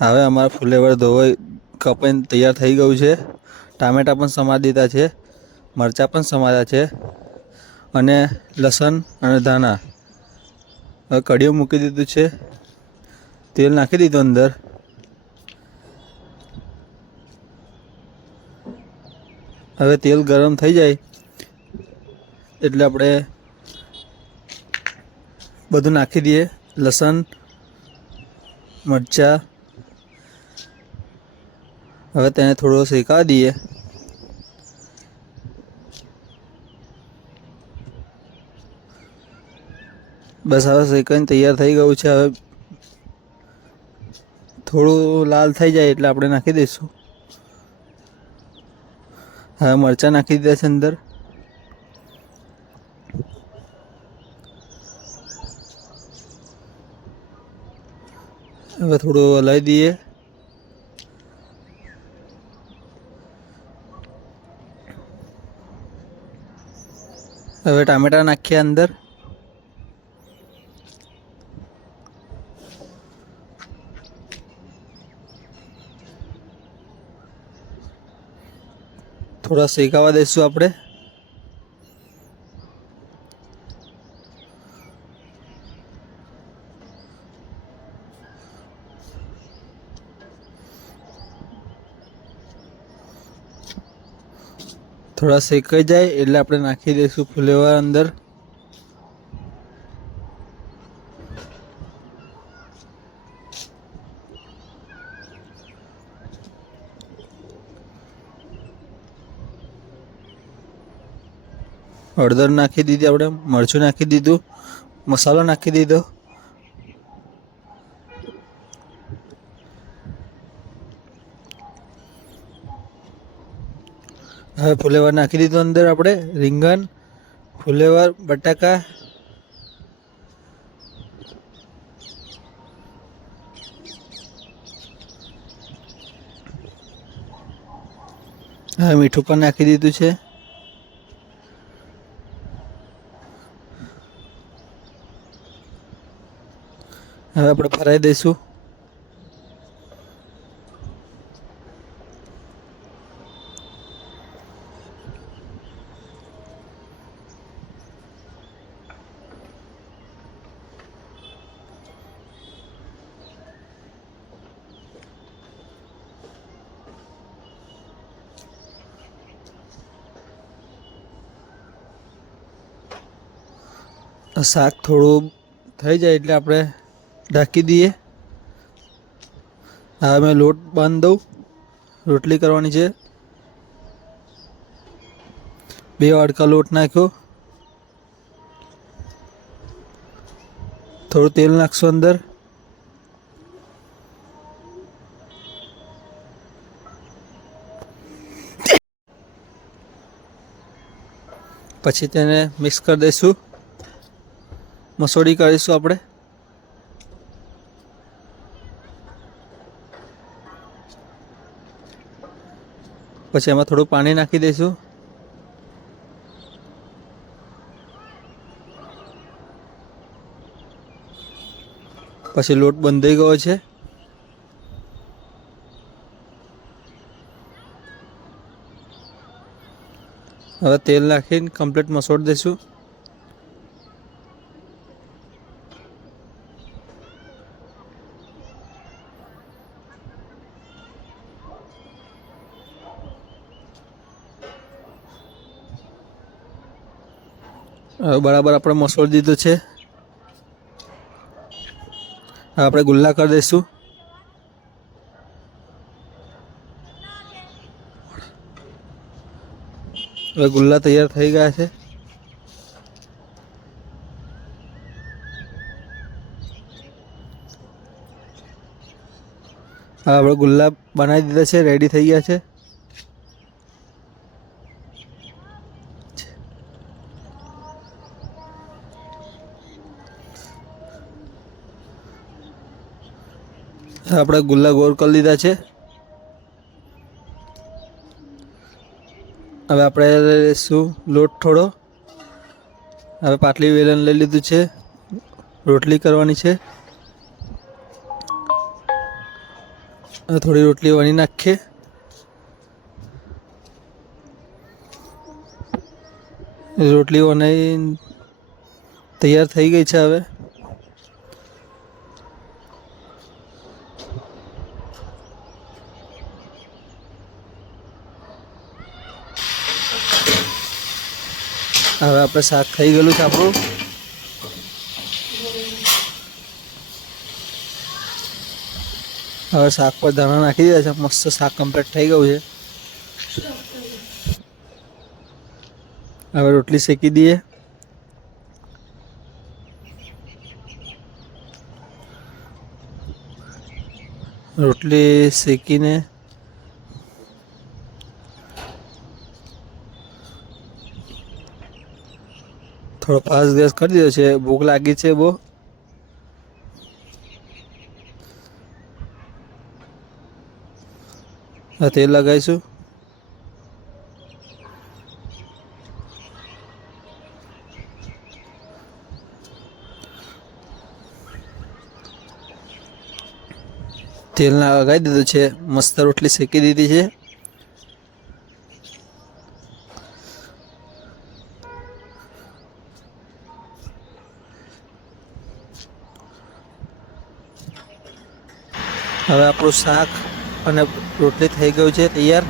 હવે અમારા ફુલેવર ધોવાઈ કપાઈને તૈયાર થઈ ગયું છે. ટામેટાં પણ સમારી દીધા છે, મરચાં પણ સમાર્યા છે અને લસણ અને ધાણા. હવે કઢીયું મૂકી દીધું છે, તેલ નાખી દીધું અંદર. હવે તેલ ગરમ થઈ જાય એટલે આપણે બધું નાખી દઈએ. લસણ, મરચાં. હવે તેને થોડો શેકાવા દઈએ. બસ હવે શેકાઈને તૈયાર થઈ ગયું છે. હવે થોડું લાલ થઈ જાય એટલે આપણે નાખી દઈશું. હવે મરચાં નાખી દીધા છે અંદર. હવે થોડું હલાવી દઈએ. હવે ટામેટાં નાખીએ અંદર. થોડા શેકાવા દઈશું આપણે. થોડા શેકાઈ જાય એટલે આપણે નાખી દઈશું ફુલેવર અંદર. હળદર નાખી દીધી આપણે, મરચું નાખી દીધું, મસાલો નાખી દીધો. હવે ફુલેવર નાખી દીધું અંદર આપણે. રીંગણ, ફુલેવર, બટાકા. હવે મીઠું પણ નાખી દીધું છે. હવે આપણે ફરાઈ દઈશું. શાક થોડું થઈ જાય એટલે આપણે ઢાંકી દઈએ. હવે મેં લોટ બાંધી દઉં. રોટલી કરવાની છે. 2 વાડકા લોટ નાખ્યો. થોડું તેલ નાખશું અંદર. પછી તેને મિક્સ કરી દઈશું. મસોડી કરીશું આપણે. પછી એમાં થોડું પાણી નાખી દઈશું. પછી લોટ બંધાઈ ગયો છે. હવે તેલ નાખીને કમ્પ્લીટ મસોડી દઈશું. હવે બરાબર આપણે મસોડી દીધું છે. હવે આપણે ગુલ્લા કરી દઈશું. હવે ગુલ્લા તૈયાર થઈ ગયા છે. હવે આપણે ગુલ્લા બનાવી દીધા છે, રેડી થઈ ગયા છે. આપણે ગુલ્લા ગોળ કરી લીધા છે. હવે આપણે લઈશું લોટ થોડો. હવે પાટલી વેલણ લઈ લીધું છે. રોટલી કરવાની છે. હવે થોડી રોટલી વણી નાખીએ. રોટલી વણાઈ તૈયાર થઈ ગઈ છે. હવે આપણે શાક થઈ ગયેલું છે આપણું. હવે શાક પર ધાણા નાખી દીધા છે. મસ્ત શાક કમ્પ્લીટ થઈ ગયું છે. હવે રોટલી શેકી દઈએ. રોટલી શેકીને થોડો ફાસ્ટ ગેસ કરી દીધો છે. ભૂખ લાગી છે બહુ. તેલ લગાવીશું. તેલ લગાવી દીધું છે. મસ્ત રોટલી શેકી દીધી છે. હવે આપણું શાક અને રોટલી થઈ ગયું છે તૈયાર.